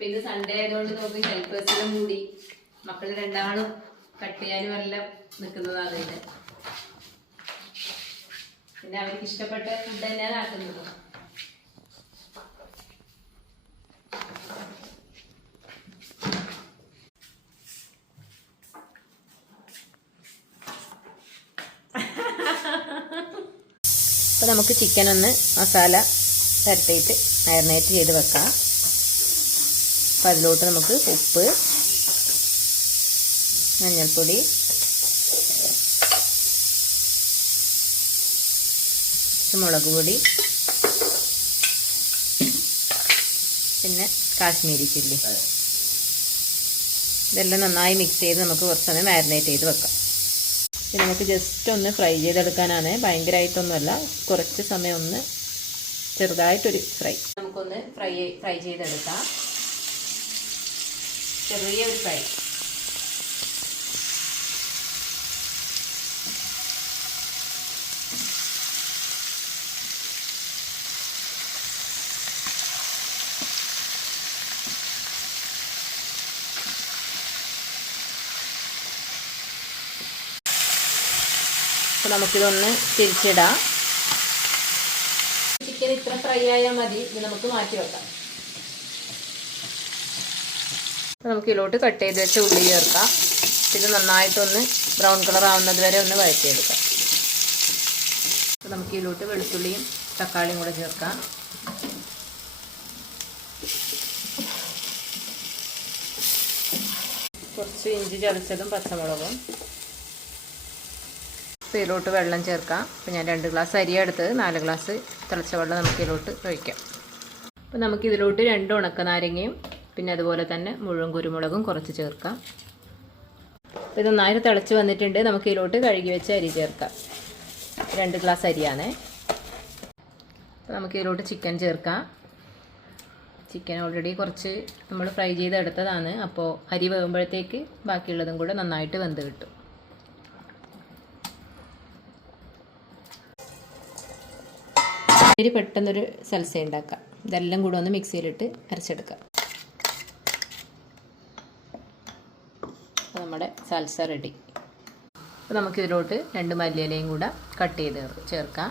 പിന്നെ സൺഡേ ആയതുകൊണ്ട് നമുക്ക് ഹെൽപ്പേഴ്സിലും കൂടി മക്കൾ രണ്ടാളും കട്ട് ചെയ്യാനും എല്ലാം നിൽക്കുന്നതാണ് ഇത്. പിന്നെ അവർക്ക് ഇഷ്ടപ്പെട്ട ഫുഡ് തന്നെയാണ് ആക്കുന്നത്. അപ്പോൾ നമുക്ക് ചിക്കൻ ഒന്ന് മസാല പുരട്ടിയിട്ട് മാരിനേറ്റ് ചെയ്ത് വെക്കാം. അപ്പോൾ അതിലോട്ട് നമുക്ക് ഉപ്പ്, മഞ്ഞൾപ്പൊടി, മുളക് പൊടി, പിന്നെ കാശ്മീരി ചില്ലി, ഇതെല്ലാം നന്നായി മിക്സ് ചെയ്ത് നമുക്ക് കുറച്ച് സമയം മാരിനേറ്റ് ചെയ്ത് വെക്കാം. പിന്നെ നമുക്ക് ജസ്റ്റ് ഒന്ന് ഫ്രൈ ചെയ്തെടുക്കാനാണ്, ഭയങ്കരമായിട്ടൊന്നുമല്ല, കുറച്ച് സമയം ഒന്ന് ചെറുതായിട്ടൊരു ഫ്രൈ. നമുക്കൊന്ന് ഫ്രൈ ചെയ്തെടുക്കാം, ചെറിയൊരു ഫ്രൈ. അപ്പോൾ നമുക്കിതൊന്ന് തിരിച്ചിടാം. ചിക്കൻ ഇത്ര ഫ്രൈ ആയാൽ മതി, ഇത് നമുക്ക് മാറ്റി വെക്കാം. അപ്പോൾ നമുക്ക് ഇതിലോട്ട് കട്ട് ചെയ്ത് വെച്ച ഉള്ളി ചേർക്കാം. ഇത് നന്നായിട്ടൊന്ന് ബ്രൗൺ കളർ ആവുന്നത് വരെ ഒന്ന് വഴറ്റിയെടുക്കാം. അപ്പോൾ നമുക്ക് ഇതിലോട്ട് വെളുത്തുള്ളിയും തക്കാളിയും കൂടെ ചേർക്കാം. കുറച്ച് ഇഞ്ചി ചതച്ചതും പച്ചമുളകും. അപ്പോൾ ഇതിലോട്ട് വെള്ളം ചേർക്കാം. അപ്പോൾ ഞാൻ 2 ഗ്ലാസ് അരിയാണ് എടുത്തത്, 4 ഗ്ലാസ് തിളച്ച വെള്ളം നമുക്ക് ഇതിലോട്ട് ഒഴിക്കാം. അപ്പോൾ നമുക്കിതിലോട്ട് 2 ഉണക്കനാരങ്ങയും പിന്നെ അതുപോലെ തന്നെ മുഴുവൻ കുരുമുളകും കുറച്ച് ചേർക്കാം. അപ്പോൾ ഇത് നന്നായിട്ട് തിളച്ച് വന്നിട്ടുണ്ട്. നമുക്ക് ഇതിലോട്ട് കഴുകി വെച്ച അരി ചേർക്കാം. 2 ഗ്ലാസ് അരിയാണ്. അപ്പോൾ നമുക്ക് ഇതിലോട്ട് ചിക്കൻ ചേർക്കാം. ചിക്കൻ ഓൾറെഡി കുറച്ച് നമ്മൾ ഫ്രൈ ചെയ്തെടുത്തതാണ്. അപ്പോൾ അരി വേകുമ്പോഴത്തേക്ക് ബാക്കിയുള്ളതും കൂടെ നന്നായിട്ട് വെന്ത് കിട്ടും. പെട്ടെന്നൊരു സൽസ ഉണ്ടാക്കാം. ഇതെല്ലാം കൂടെ ഒന്ന് മിക്സിയിലിട്ട് അരച്ചെടുക്കാം. അപ്പോൾ നമ്മുടെ സൽസ റെഡി. അപ്പോൾ നമുക്കിതിലോട്ട് 2 മല്ലിയിലയും കൂടെ കട്ട് ചെയ്ത് ചേർക്കാം.